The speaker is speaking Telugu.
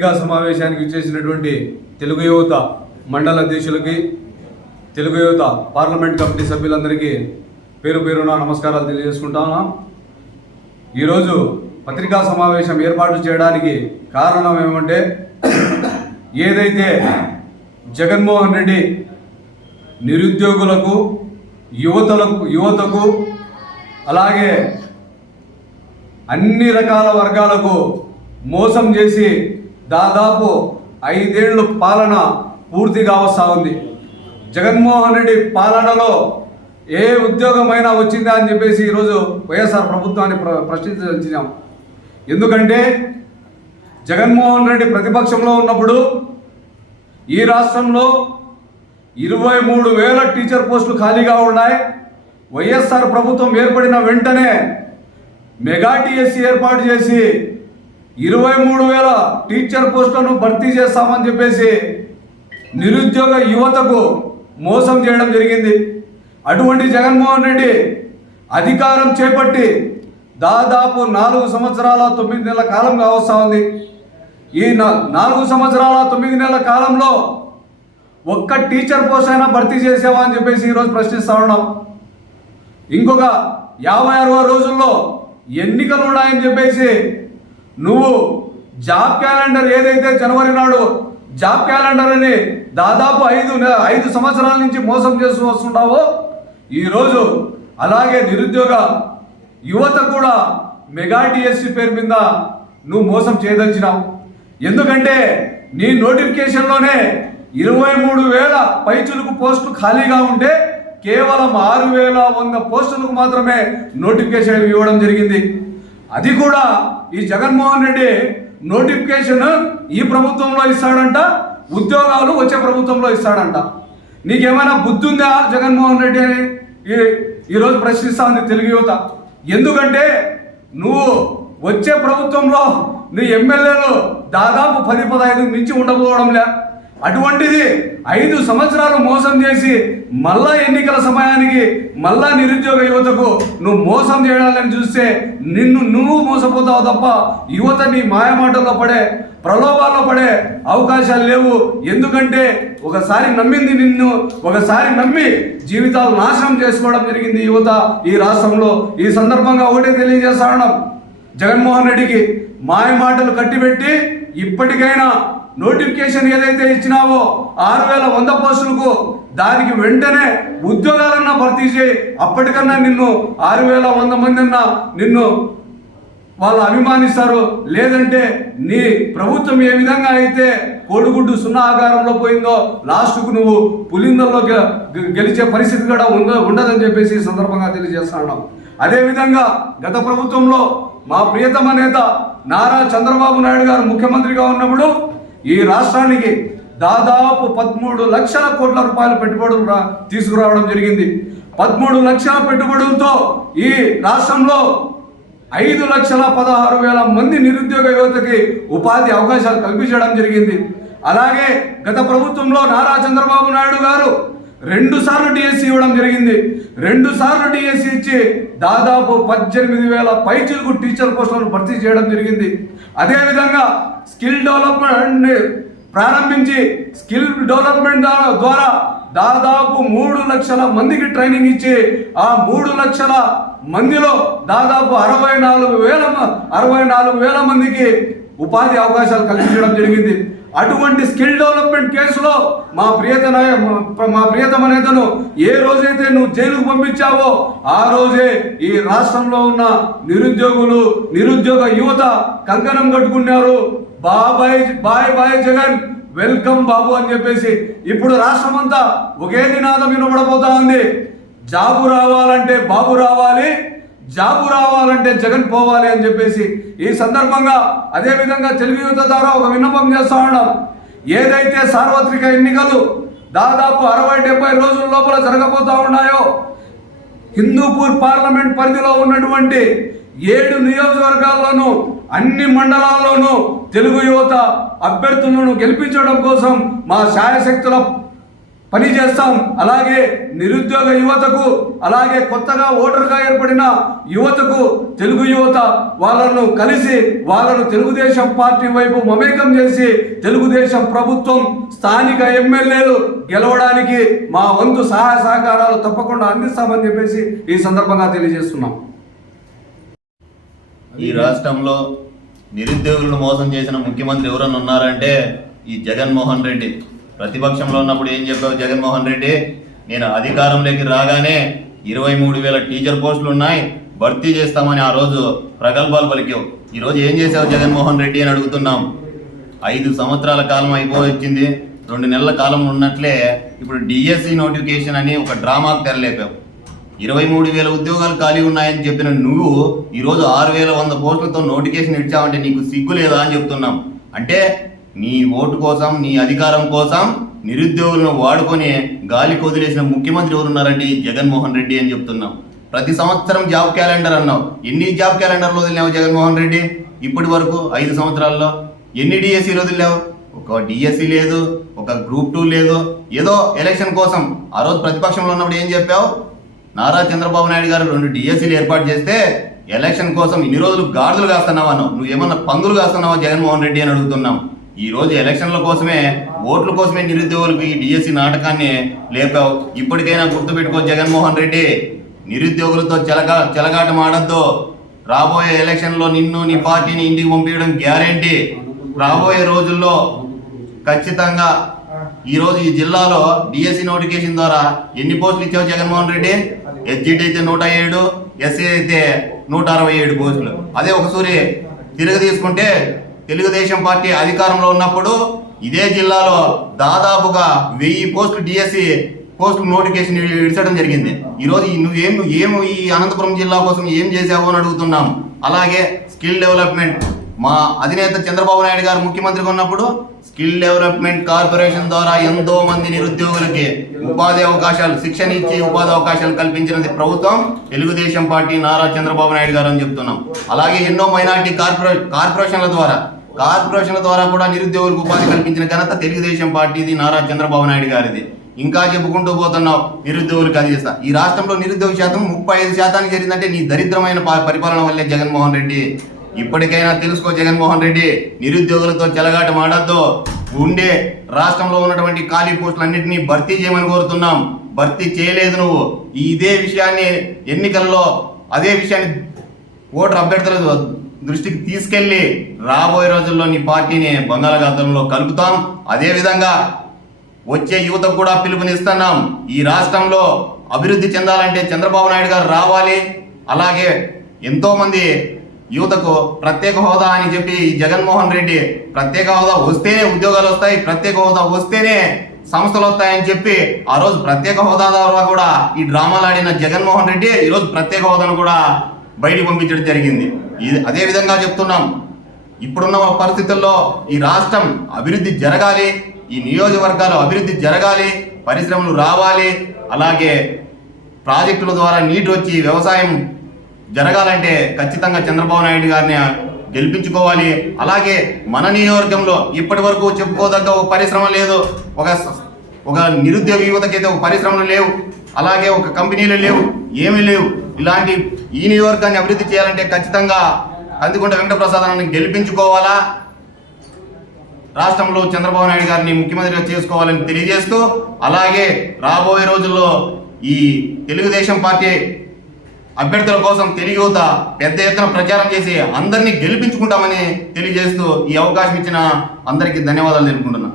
పత్రికా సమావేశానికి ఇచ్చేసినటువంటి తెలుగు యువత మండల అధ్యక్షులకి తెలుగు యువత పార్లమెంట్ కమిటీ సభ్యులందరికీ పేరు పేరున నమస్కారాలు తెలియజేసుకుంటాను ఈరోజు పత్రికా సమావేశం ఏర్పాటు చేయడానికి కారణం ఏమంటే ఏదైతే జగన్మోహన్ రెడ్డి నిరుద్యోగులకు యువతలకు యువతకు అలాగే అన్ని రకాల వర్గాలకు మోసం చేసి దాదాపు ఐదేళ్ళు పాలన పూర్తిగా వస్తూ ఉంది. జగన్మోహన్ రెడ్డి పాలనలో ఏ ఉద్యోగమైనా వచ్చిందా అని చెప్పేసి ఈరోజు వైఎస్ఆర్ ప్రభుత్వాన్ని ప్ర ప్రశ్నించాం ఎందుకంటే జగన్మోహన్ రెడ్డి ప్రతిపక్షంలో ఉన్నప్పుడు ఈ రాష్ట్రంలో ఇరవై మూడు వేల టీచర్ పోస్టులు ఖాళీగా ఉన్నాయి. వైఎస్ఆర్ ప్రభుత్వం ఏర్పడిన వెంటనే మెగా టీఎస్సీ ఏర్పాటు చేసి ఇరవై మూడు వేల టీచర్ పోస్టులను భర్తీ చేస్తామని చెప్పేసి నిరుద్యోగ యువతకు మోసం చేయడం జరిగింది. అటువంటి జగన్మోహన్ రెడ్డి అధికారం చేపట్టి దాదాపు నాలుగు సంవత్సరాల తొమ్మిది నెలల కాలం కావస్తా ఉంది. ఈ నాలుగు సంవత్సరాల తొమ్మిది నెలల కాలంలో ఒక్క టీచర్ పోస్ట్ అయినా భర్తీ చేసావా అని చెప్పేసి ఈరోజు ప్రశ్నిస్తా ఉన్నాం. ఇంకొక యాభై అరవై రోజుల్లో ఎన్నికలు ఉన్నాయని చెప్పేసి నువ్వు జాబ్ క్యాలెండర్ ఏదైతే జనవరి నాడు జాబ్ క్యాలెండర్ అని దాదాపు ఐదు ఐదు సంవత్సరాల నుంచి మోసం చేస్తూ వస్తుంటావో ఈరోజు అలాగే నిరుద్యోగ యువత కూడా మెగా టిఎస్సి పేరు మీద నువ్వు మోసం చేయదలిచినావు. ఎందుకంటే నీ నోటిఫికేషన్లోనే ఇరవై మూడు వేల పైచులకు పోస్టులు ఖాళీగా ఉంటే కేవలం ఆరు వేల వంద పోస్టులకు మాత్రమే నోటిఫికేషన్ ఇవ్వడం జరిగింది. అది కూడా ఈ జగన్మోహన్ రెడ్డి నోటిఫికేషన్ ఈ ప్రభుత్వంలో ఇస్తాడంట ఉద్యోగాలు వచ్చే ప్రభుత్వంలో ఇస్తాడంట. నీకేమైనా బుద్ధి ఉందా జగన్మోహన్ రెడ్డి అని? ఈ- ఈరోజు ప్రశ్నిస్తా ఉంది తెలుగు యువత. ఎందుకంటే నువ్వు వచ్చే ప్రభుత్వంలో నీ ఎమ్మెల్యేలు దాదాపు పది పదహైదు మించి ఉండకపోవడంలే. అటువంటిది ఐదు సంవత్సరాలు మోసం చేసి మళ్ళా ఎన్నికల సమయానికి మళ్ళా నిరుద్యోగ యువతకు నువ్వు మోసం చేయాలని చూస్తే నిన్ను నువ్వు మోసపోతావు తప్ప యువత నీ మాయమాటల్లో పడే ప్రలోభాల్లో పడే అవకాశాలు లేవు. ఎందుకంటే ఒకసారి నమ్మింది నిన్ను ఒకసారి నమ్మి జీవితాలు నాశనం చేసుకోవడం జరిగింది యువత ఈ రాష్ట్రంలో. ఈ సందర్భంగా ఒకటే తెలియజేస్తా ఉన్నాం. జగన్మోహన్ రెడ్డికి మాయ మాటలు కట్టిపెట్టి ఇప్పటికైనా నోటిఫికేషన్ ఏదైతే ఇచ్చినావో ఆరు వేల వంద పోస్టులకు దానికి వెంటనే ఉద్యోగాలన్నా భర్తీ చేయి. అప్పటికన్నా నిన్ను ఆరు వేల వంద మంది అన్నా నిన్ను వాళ్ళు అభిమానిస్తారు. లేదంటే నీ ప్రభుత్వం ఏ విధంగా అయితే కోడిగుడ్డు సున్నా ఆకారంలో పోయిందో లాస్ట్కు నువ్వు పులిందల్లో గె- గె- గెలిచే పరిస్థితి కూడా ఉండ ఉండదని చెప్పేసి ఈ సందర్భంగా తెలియజేస్తున్నాం అదేవిధంగా గత ప్రభుత్వంలో మా ప్రియతమ నేత నారా చంద్రబాబు నాయుడు గారు ముఖ్యమంత్రిగా ఉన్నప్పుడు ఈ రాష్ట్రానికి దాదాపు పదమూడు లక్షల కోట్ల రూపాయల పెట్టుబడులు రా- తీసుకురావడం జరిగింది. పదమూడు లక్షల పెట్టుబడులతో ఈ రాష్ట్రంలో ఐదు లక్షల పదహారు వేల మంది నిరుద్యోగ యువతకి ఉపాధి అవకాశాలు కల్పించడం జరిగింది. అలాగే గత ప్రభుత్వంలో నారా చంద్రబాబు నాయుడు గారు రెండు సార్లు డిఎస్సి ఇవ్వడం జరిగింది. రెండు సార్లు డిఎస్సి ఇచ్చి దాదాపు పద్దెనిమిది వేల పైచిలకు టీచర్ పోస్టులను భర్తీ చేయడం జరిగింది. అదేవిధంగా స్కిల్ డెవలప్మెంట్ ప్రారంభించి స్కిల్ డెవలప్మెంట్ ద్వారా- దాదాపు మూడు లక్షల మందికి ట్రైనింగ్ ఇచ్చి ఆ మూడు లక్షల మందిలో దాదాపు అరవై నాలుగు వేల అరవై నాలుగు వేల మందికి ఉపాధి అవకాశాలు కల్పించడం జరిగింది. అటువంటి స్కిల్ డెవలప్మెంట్ కేసులో మా ప్రియత మా- మా ప్రియతమ నేతను ఏ రోజైతే నువ్వు జైలుకు పంపించావో ఆ రోజే ఈ రాష్ట్రంలో ఉన్న నిరుద్యోగులు నిరుద్యోగ యువత కంకణం కట్టుకున్నారు. బాబాయ్ bye bye Jagan welcome Babu అని చెప్పేసి. ఇప్పుడు రాష్ట్రం అంతా ఒకే నినాదం వినబడబోతా ఉంది. జాబు రావాలంటే బాబు రావాలి. జాబు రావాలంటే జగన్ పోవాలి అని చెప్పేసి ఈ సందర్భంగా అదే విధంగా తెలుగు యువత ద్వారా ఒక విన్నపం చేస్తా ఉన్నాం. ఏదైతే సార్వత్రిక ఎన్నికలు దాదాపు అరవై డెబ్బై రోజుల లోపల జరగబోతా ఉన్నాయో హిందూపూర్ పార్లమెంట్ పరిధిలో ఉన్నటువంటి ఏడు నియోజకవర్గాల్లోనూ అన్ని మండలాల్లోనూ తెలుగు యువత అభ్యర్థులను గెలిపించడం కోసం మా శాస్త్రశక్తుల పని చేస్తాం. అలాగే నిరుద్యోగ యువతకు అలాగే కొత్తగా ఓటర్గా ఏర్పడిన యువతకు తెలుగు యువత వాళ్ళను కలిసి వాళ్ళను తెలుగుదేశం పార్టీ వైపు మమేకం చేసి తెలుగుదేశం ప్రభుత్వం స్థానిక ఎమ్మెల్యేలు గెలవడానికి మా వంతు సహాయ సహకారాలు తప్పకుండా అందిస్తామని చెప్పేసి ఈ సందర్భంగా తెలియజేస్తున్నాం. ఈ రాష్ట్రంలో నిరుద్యోగులను మోసం చేసిన ముఖ్యమంత్రి ఎవరన్నా ఉన్నారంటే ఈ జగన్మోహన్ రెడ్డి. ప్రతిపక్షంలో ఉన్నప్పుడు ఏం చెప్పావు జగన్మోహన్ రెడ్డి? నేను అధికారంలోకి రాగానే ఇరవై మూడు వేల టీచర్ పోస్టులు ఉన్నాయి భర్తీ చేస్తామని ఆ రోజు ప్రగల్భాలు పలికావు. ఈరోజు ఏం చేసావు జగన్మోహన్ రెడ్డి అని అడుగుతున్నాం. ఐదు సంవత్సరాల కాలం అయిపోయింది రెండు నెలల కాలం ఉన్నట్లే ఇప్పుడు డిఎస్సి నోటిఫికేషన్ అని ఒక డ్రామాకు తెరలేపావు. ఇరవై మూడు వేల ఉద్యోగాలు ఖాళీ ఉన్నాయని చెప్పిన నువ్వు ఈరోజు ఆరు వేల వంద పోస్టులతో నోటిఫికేషన్ ఇచ్చావంటే నీకు సిగ్గు లేదా అని చెప్తున్నాం. అంటే నీ ఓటు కోసం నీ అధికారం కోసం నిరుద్యోగులను వాడుకొని గాలి కొదిలేసిన ముఖ్యమంత్రి ఎవరున్నారండి? జగన్మోహన్ రెడ్డి అని చెప్తున్నాం. ప్రతి సంవత్సరం జాబ్ క్యాలెండర్ అన్నావు. ఎన్ని జాబ్ క్యాలెండర్లు వదిలినావు జగన్మోహన్ రెడ్డి? ఇప్పటి వరకు ఐదు సంవత్సరాల్లో. ఎన్ని డిఎస్సీలు వదిలావు ఒక డిఎస్సి లేదు ఒక గ్రూప్ టూ లేదు. ఏదో ఎలక్షన్ కోసం ఆ రోజు ప్రతిపక్షంలో ఉన్నప్పుడు ఏం చెప్పావు? నారా చంద్రబాబు నాయుడు గారు రెండు డిఎస్సీలు ఏర్పాటు చేస్తే ఎలక్షన్ కోసం ఇన్ని రోజులు గాడులు కాస్తున్నావా అన్నావు. నువ్వు ఏమన్నా పందులు కాస్తున్నావా జగన్మోహన్ రెడ్డి అని అడుగుతున్నాం. ఈరోజు ఎలక్షన్ల కోసమే ఓట్ల కోసమే నిరుద్యోగులకు ఈ డిఎస్సి నాటకాన్ని లేపావు. ఇప్పటికైనా గుర్తుపెట్టుకో జగన్మోహన్ రెడ్డి. నిరుద్యోగులతో చెలగా చెలగాటం ఆడద్దు రాబోయే ఎలక్షన్లో నిన్ను నీ పార్టీని ఇంటికి పంపించడం గ్యారెంటీ. రాబోయే రోజుల్లో ఖచ్చితంగా ఈరోజు ఈ జిల్లాలో డిఎస్సి నోటిఫికేషన్ ద్వారా ఎన్ని పోస్టులు ఇచ్చావు జగన్మోహన్ రెడ్డి? ఎస్జిటి అయితే నూట ఏడు ఎస్సీ అయితే నూట అరవై ఏడు పోస్టులు. అదే ఒకసారి తిరగ తీసుకుంటే తెలుగుదేశం పార్టీ అధికారంలో ఉన్నప్పుడు ఇదే జిల్లాలో దాదాపుగా వెయ్యి పోస్టులు డిఎస్సి పోస్టులు నోటిఫికేషన్ విడిచడం జరిగింది. ఈరోజు నువ్వేం ఏం ఈ అనంతపురం జిల్లా కోసం ఏం చేసావు అని అడుగుతున్నాం. అలాగే స్కిల్ డెవలప్మెంట్. మా అధినేత చంద్రబాబు నాయుడు గారు ముఖ్యమంత్రిగా ఉన్నప్పుడు స్కిల్ డెవలప్మెంట్ కార్పొరేషన్ ద్వారా ఎంతో మంది నిరుద్యోగులకి ఉపాధి అవకాశాలు శిక్షణ ఇచ్చి ఉపాధి అవకాశాలు కల్పించినది ప్రభుత్వం. తెలుగుదేశం పార్టీ నారా చంద్రబాబు నాయుడు గారు అని చెప్తున్నాం. అలాగే ఎన్నో మైనార్టీ కార్పొరే కార్పొరేషన్ల ద్వారా కార్పొరేషన్ల ద్వారా కూడా నిరుద్యోగులకు ఉపాధి కల్పించిన ఘనత తెలుగుదేశం పార్టీది నారా చంద్రబాబు నాయుడు గారిది. ఇంకా చెప్పుకుంటూ పోతున్నావు నిరుద్యోగులకు అది చేస్తా ఈ రాష్ట్రంలో నిరుద్యోగ శాతం ముప్పై ఐదు శాతానికి జరిగిందంటే నీ దరిద్రమైన పరిపాలన వల్లే జగన్మోహన్ రెడ్డి. ఇప్పటికైనా తెలుసుకో జగన్మోహన్ రెడ్డి నిరుద్యోగులతో చెలగాట మాడద్దు ఉండే రాష్ట్రంలో ఉన్నటువంటి ఖాళీ పోస్టులన్నింటినీ భర్తీ చేయమని కోరుతున్నాం. భర్తీ చేయలేదు నువ్వు. ఇదే విషయాన్ని ఎన్నికల్లో అదే విషయాన్ని ఓటర్ అభ్యర్థుల దృష్టికి తీసుకెళ్ళి రాబోయే రోజుల్లో నీ పార్టీని బంగాళాఖాతంలో కలుపుతాం. అదేవిధంగా వచ్చే యువతకు కూడా పిలుపునిస్తున్నాం. ఈ రాష్ట్రంలో అభివృద్ధి చెందాలంటే చంద్రబాబు నాయుడు గారు రావాలి. అలాగే ఎంతోమంది యువతకు ప్రత్యేక హోదా అని చెప్పి ఈ జగన్మోహన్ రెడ్డి ప్రత్యేక హోదా వస్తేనే ఉద్యోగాలు వస్తాయి ప్రత్యేక హోదా వస్తేనే సంస్థలు వస్తాయని చెప్పి ఆ రోజు ప్రత్యేక హోదా ద్వారా కూడా ఈ డ్రామాలు ఆడిన జగన్మోహన్ రెడ్డి ఈరోజు ప్రత్యేక హోదాను కూడా బయటికి పంపించడం జరిగింది. ఇది అదే విధంగా చెప్తున్నాం ఇప్పుడున్న పరిస్థితుల్లో ఈ రాష్ట్రం అభివృద్ధి జరగాలి ఈ నియోజకవర్గాలు అభివృద్ధి జరగాలి పరిశ్రమలు రావాలి అలాగే ప్రాజెక్టుల ద్వారా నీటి వచ్చి వ్యవసాయం జరగాలంటే ఖచ్చితంగా చంద్రబాబు నాయుడు గారిని గెలిపించుకోవాలి. అలాగే మన నియోజకవర్గంలో ఇప్పటి వరకు చెప్పుకోదగ్గ ఒక పరిశ్రమ లేదు ఒక ఒక నిరుద్యోగ యువతకైతే ఒక పరిశ్రమలు లేవు అలాగే ఒక కంపెనీలు లేవు ఏమీ లేవు. ఇలాంటి ఈ నియోజకవర్గాన్ని అభివృద్ధి చేయాలంటే ఖచ్చితంగా కందికొండ వెంకటప్రసాదాన్ని గెలిపించుకోవాలా? రాష్ట్రంలో చంద్రబాబు నాయుడు గారిని ముఖ్యమంత్రిగా చేసుకోవాలని తెలియజేస్తూ అలాగే రాబోయే రోజుల్లో ఈ తెలుగుదేశం పార్టీ అభ్యర్థుల కోసం తెలుగు యువత పెద్ద ఎత్తున ప్రచారం చేసి అందరినీ గెలిపించుకుంటామని తెలియజేస్తూ ఈ అవకాశం ఇచ్చిన అందరికీ ధన్యవాదాలు తెలుపుకుంటున్నాను.